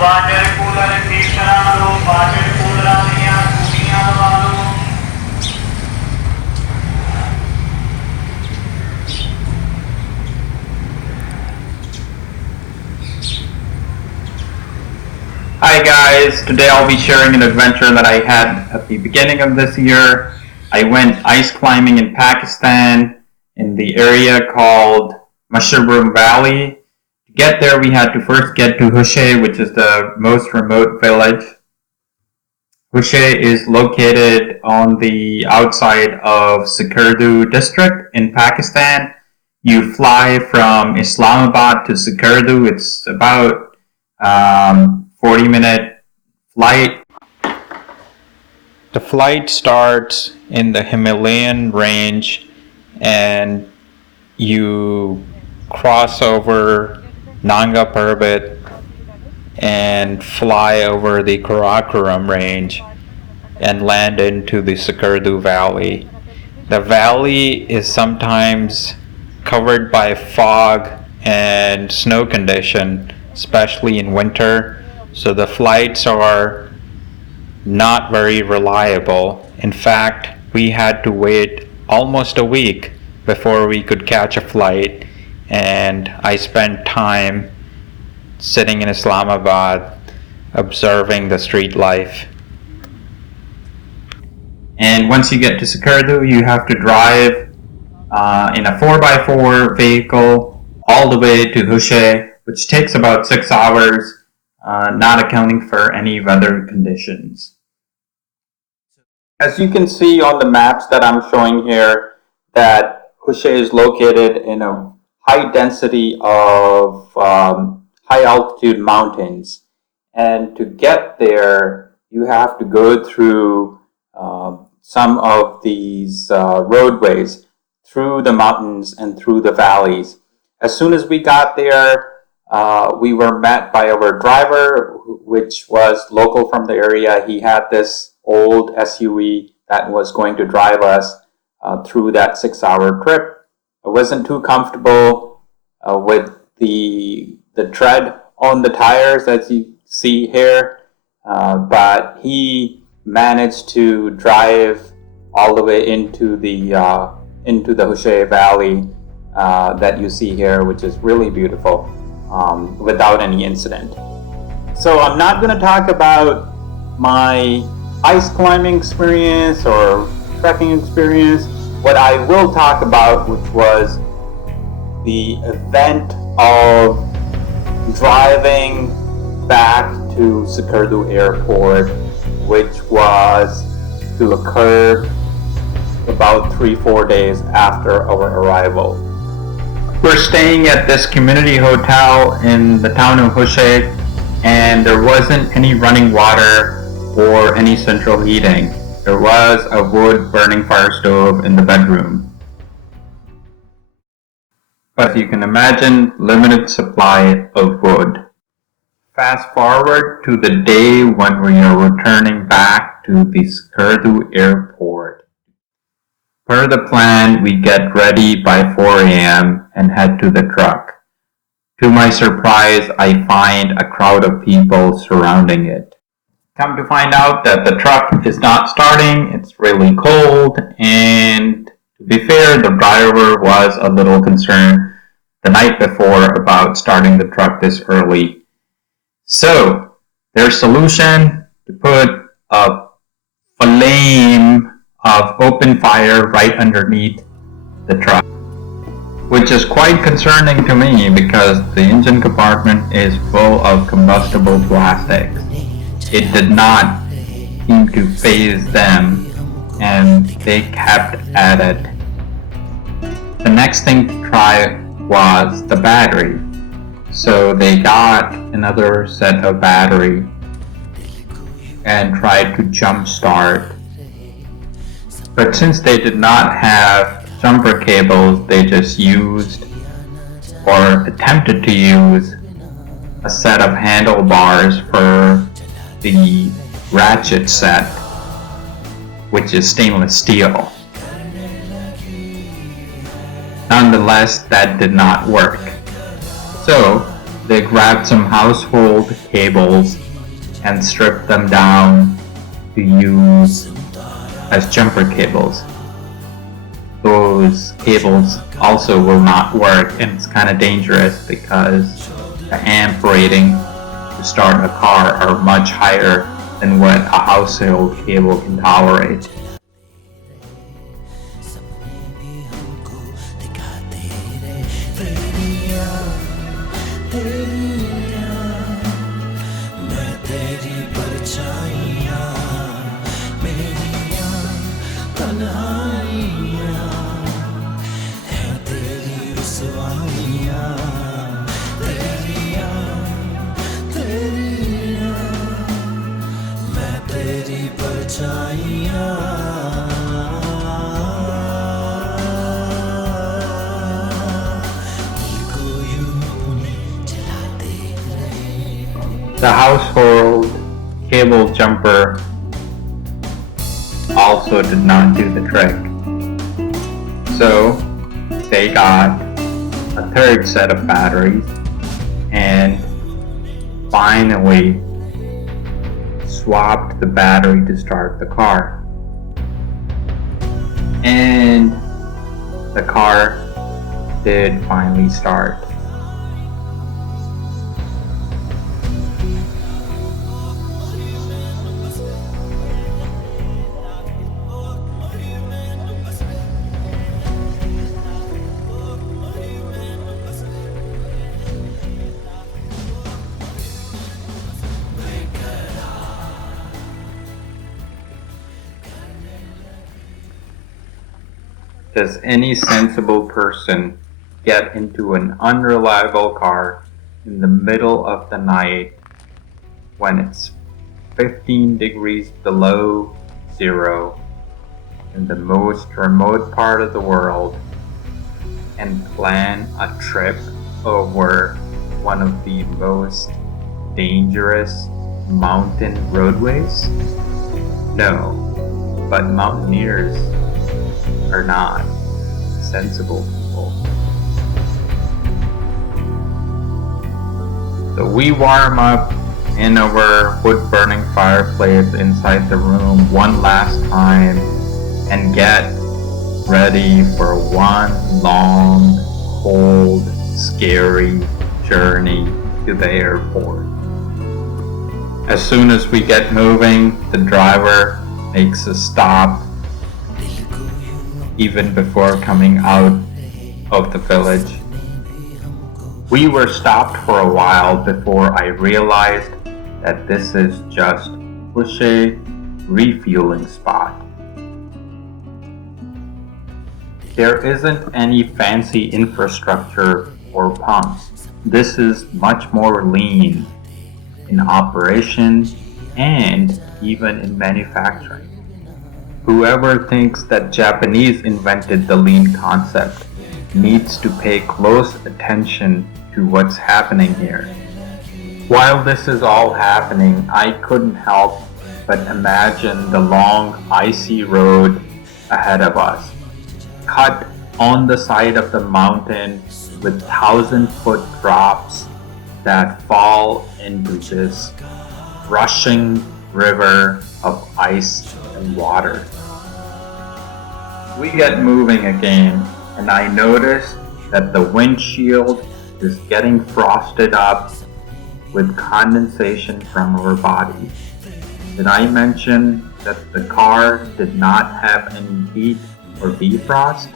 Water cooler तीसरा water cooler कुटियां वालों Hi guys, today I'll be sharing an adventure that I had at the beginning of this year. I went ice climbing in Pakistan in the area called Mushroom Valley. To get there we had to first get to Hushe, which is the most remote village. Hushe is located on the outside of Skardu district in Pakistan. You fly from Islamabad to Skardu. It's about 40-minute flight. The flight starts in the Himalayan range and you cross over Nanga Parbat and fly over the Karakoram range and land into the Skardu Valley. The valley is sometimes covered by fog and snow condition, especially in winter, so the flights are not very reliable. In fact, we had to wait almost a week before we could catch a flight, and I spent time sitting in Islamabad observing the street life. And once you get to Skardu, you have to drive in a 4x4 vehicle all the way to Hushe, which takes about 6 hours, not accounting for any weather conditions. As you can see on the maps that I'm showing here, that Hushe is located in a high density of high altitude mountains. And to get there, you have to go through some of these roadways through the mountains and through the valleys. As soon as we got there, we were met by our driver, which was local from the area. He had this old SUV that was going to drive us through that 6-hour trip. I wasn't too comfortable with the tread on the tires, as you see here, but he managed to drive all the way into the Hushe Valley that you see here, which is really beautiful, without any incident. So I'm not going to talk about my ice climbing experience or trekking experience. What I will talk about, which was the event of driving back to Skardu Airport, which was to occur about 3-4 days after our arrival. We're staying at this community hotel in the town of Hushe, and there wasn't any running water or any central heating. There was a wood burning fire stove in the bedroom. But as you can imagine, limited supply of wood. Fast forward to the day when we are returning back to the Skardu Airport. Per the plan, we get ready by 4 a.m. and head to the truck. To my surprise, I find a crowd of people surrounding it. Come to find out that the truck is not starting, it's really cold, and to be fair, the driver was a little concerned the night before about starting the truck this early. So, their solution to put a flame of open fire right underneath the truck, which is quite concerning to me because the engine compartment is full of combustible plastics. It did not seem to faze them, and they kept at it. The next thing to try was the battery. So they got another set of battery and tried to jump start. But since they did not have jumper cables, they just used or attempted to use a set of handlebars for the ratchet set, which is stainless steel. Nonetheless, that did not work. So They grabbed some household cables and stripped them down to use as jumper cables. Those cables also will not work, and it's kind of dangerous because the amp rating to start a car are much higher than what a household cable can tolerate. The household cable jumper also did not do the trick. So they got a third set of batteries and finally swapped the battery to start the car. And the car did finally start. Does any sensible person get into an unreliable car in the middle of the night when it's 15 degrees below zero in the most remote part of the world and plan a trip over one of the most dangerous mountain roadways? No, but mountaineers are not sensible people. So we warm up in our wood-burning fireplace inside the room one last time and get ready for one long, cold, scary journey to the airport. As soon as we get moving, the driver makes a stop even before coming out of the village. We were stopped for a while before I realized that this is just Hushe refueling spot. There isn't any fancy infrastructure or pumps. This is much more lean in operation and even in manufacturing. Whoever thinks that Japanese invented the lean concept needs to pay close attention to what's happening here. While this is all happening, I couldn't help but imagine the long, icy road ahead of us, cut on the side of the mountain with 1,000-foot drops that fall into this rushing river of ice and water. We get moving again, and I notice that the windshield is getting frosted up with condensation from our bodies. Did I mention that the car did not have any heat or defrost?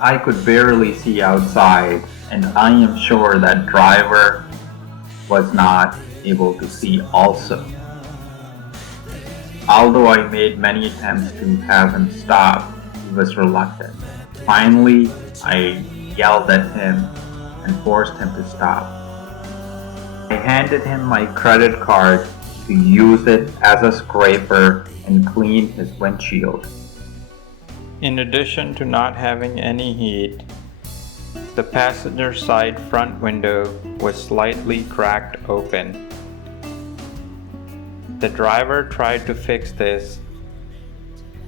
I could barely see outside, and I am sure that driver was not able to see also. Although I made many attempts to have him stop, he was reluctant. Finally, I yelled at him and forced him to stop. I handed him my credit card to use it as a scraper and clean his windshield. In addition to not having any heat, the passenger side front window was slightly cracked open. The driver tried to fix this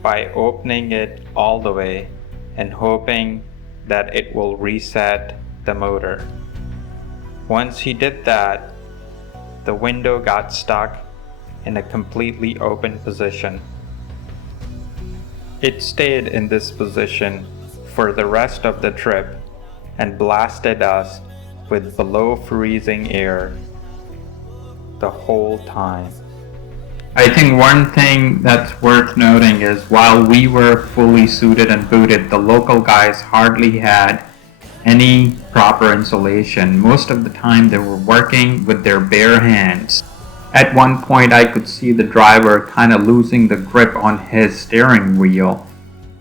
by opening it all the way, and hoping that it will reset the motor. Once he did that, the window got stuck in a completely open position. It stayed in this position for the rest of the trip and blasted us with below freezing air the whole time. I think one thing that's worth noting is while we were fully suited and booted, the local guys hardly had any proper insulation. Most of the time they were working with their bare hands. At one point I could see the driver kind of losing the grip on his steering wheel,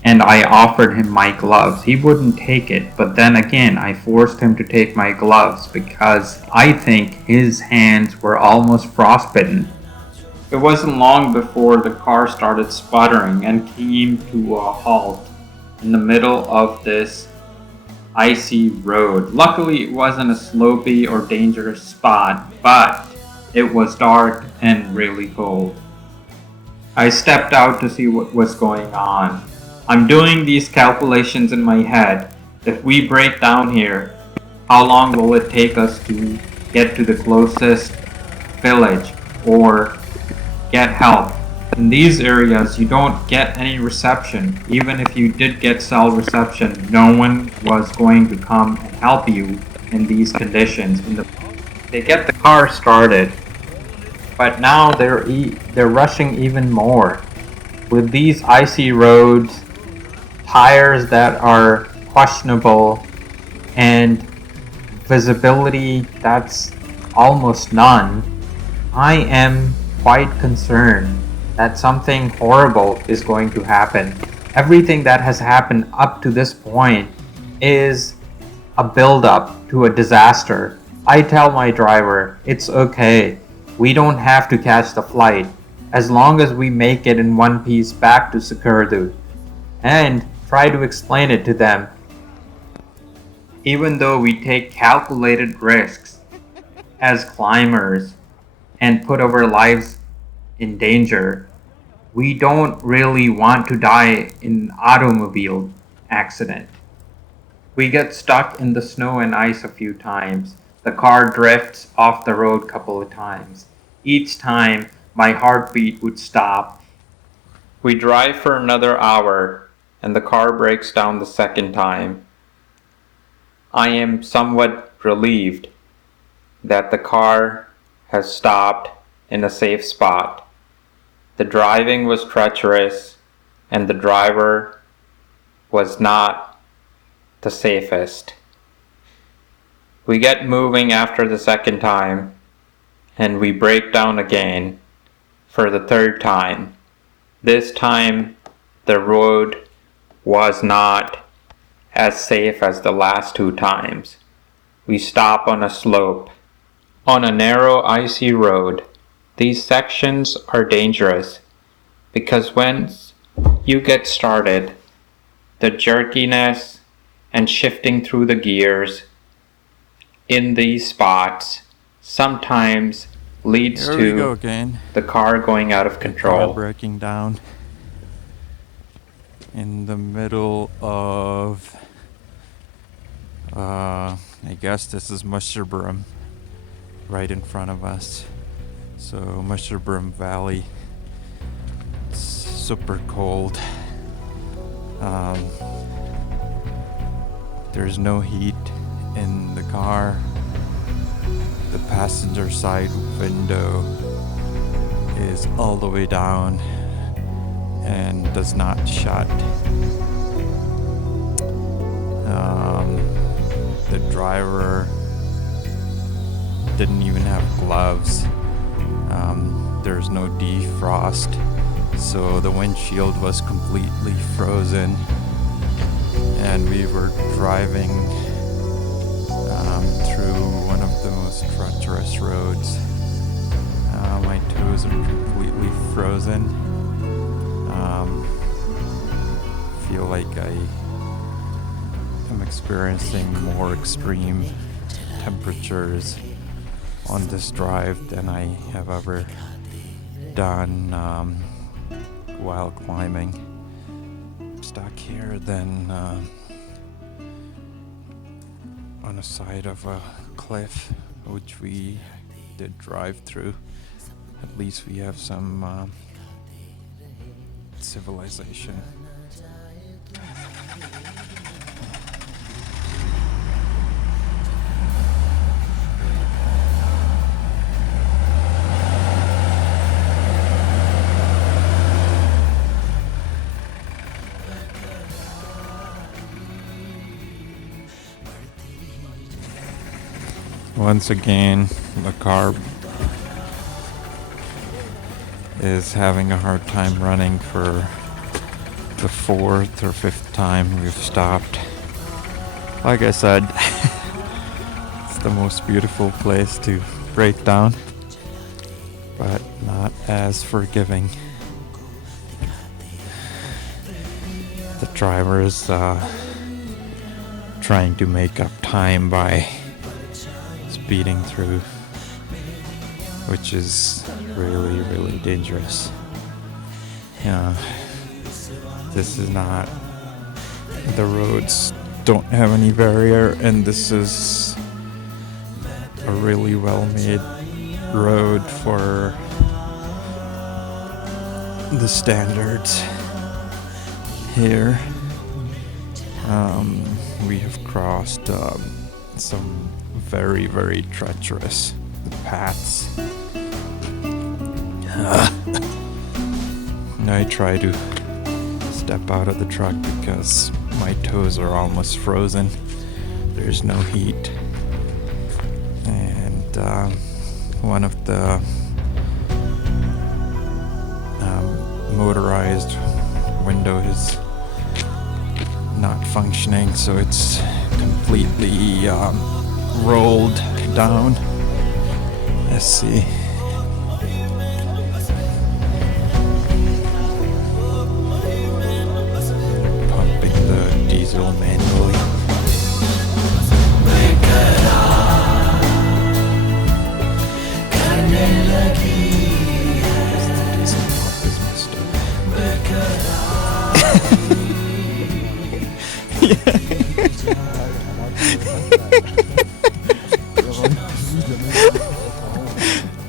and I offered him my gloves. He wouldn't take it, but then again I forced him to take my gloves because I think his hands were almost frostbitten. It wasn't long before the car started sputtering and came to a halt in the middle of this icy road. Luckily, it wasn't a slopey or dangerous spot, but it was dark and really cold. I stepped out to see what was going on. I'm doing these calculations in my head. If we break down here, how long will it take us to get to the closest village or get help? In these areas, you don't get any reception. Even if you did get cell reception, no one was going to come and help you in these conditions. They get the car started, but now they're rushing even more. With these icy roads, tires that are questionable, and visibility that's almost none, I am quite concerned that something horrible is going to happen. Everything that has happened up to this point is a build-up to a disaster. I tell my driver, it's okay. We don't have to catch the flight as long as we make it in one piece back to Skardu, and try to explain it to them. Even though we take calculated risks as climbers and put our lives in danger, we don't really want to die in an automobile accident. We get stuck in the snow and ice a few times. The car drifts off the road a couple of times. Each time, my heartbeat would stop. We drive for another hour, and the car breaks down the second time. I am somewhat relieved that the car has stopped in a safe spot. The driving was treacherous, and the driver was not the safest. We get moving after the second time, and we break down again for the third time. This time, the road was not as safe as the last two times. We stop on a slope. On a narrow, icy road, these sections are dangerous because once you get started, the jerkiness and shifting through the gears in these spots sometimes leads to the car going out of control. Car breaking down in the middle of, I guess this is Musherbrum, right in front of us. So Musherbrum Valley, it's super cold. There's no heat in the car. The passenger side window is all the way down and does not shut. The driver didn't even have gloves. There's no defrost, so the windshield was completely frozen, and we were driving through one of the most treacherous roads. My toes are completely frozen. Feel like I am experiencing more extreme temperatures on this drive than I have ever done while climbing. I'm stuck here then on the side of a cliff which we did drive through. At least we have some civilization. Once again, the car is having a hard time running for the fourth or fifth time we've stopped. Like I said, it's the most beautiful place to break down, but not as forgiving. The driver is trying to make up time by speeding through, which is really, really dangerous. This is not, the roads don't have any barrier, and this is a really well-made road for the standards here. We have crossed some very, very treacherous paths. I try to step out of the truck because my toes are almost frozen. There's no heat. And one of the motorized window is not functioning, so it's completely rolled down. Let's see. Pumping the diesel manually. The diesel pump is messed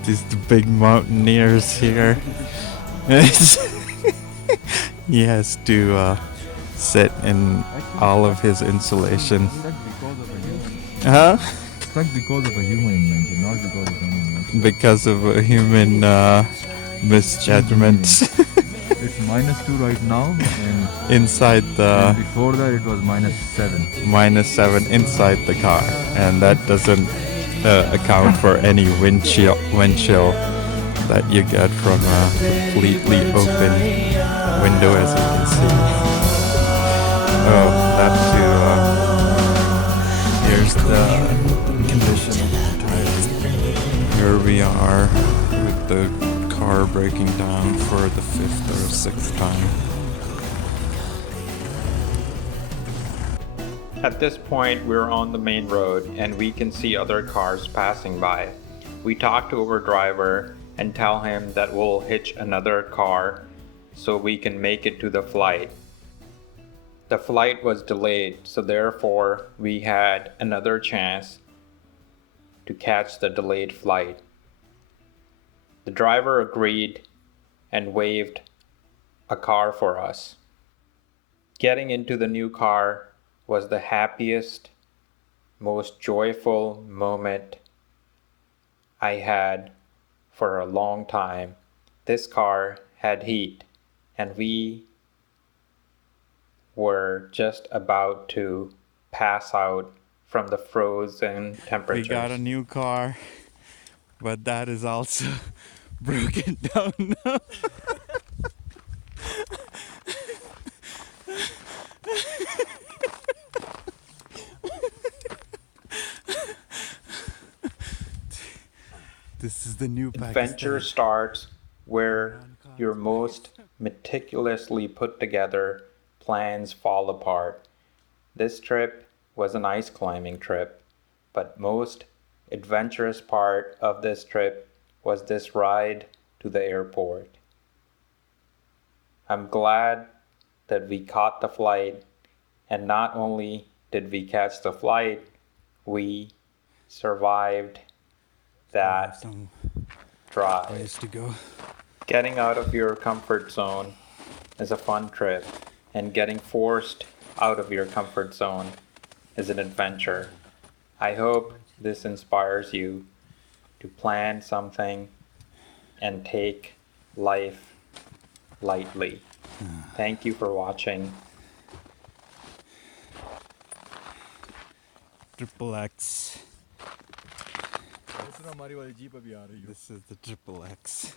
These the big mountaineers here. He has to sit in all of his insulation. Huh? Stuck because of a human invention, not because of animal. Because of a human misjudgment. It's -2 right now, and Inside the before that it was -7. -7 inside the car, and that doesn't account for any wind chill that you get from a completely open window, as you can see. Oh, that too. Here's the condition of the tires. Here we are with the car breaking down for the 5th or 6th time. At this point, we're on the main road and we can see other cars passing by. We talk to our driver and tell him that we'll hitch another car so we can make it to the flight. The flight was delayed, so therefore we had another chance to catch the delayed flight. The driver agreed and waved a car for us. Getting into the new car was the happiest, most joyful moment I had for a long time. This car had heat, and we were just about to pass out from the frozen temperatures. We got a new car, but that is also broken down now. This is the new Adventure starts where your most meticulously put together plans fall apart. This trip was an ice climbing trip, but most adventurous part of this trip was this ride to the airport. I'm glad that we caught the flight, and not only did we catch the flight, we survived that Some drive. ways to go. Getting out of your comfort zone is a fun trip, and getting forced out of your comfort zone is an adventure. I hope this inspires you to plan something and take life lightly. Thank you for watching. Triple X. दूसरा हमारी वाली jeep अभी आ रही है This is the Triple X.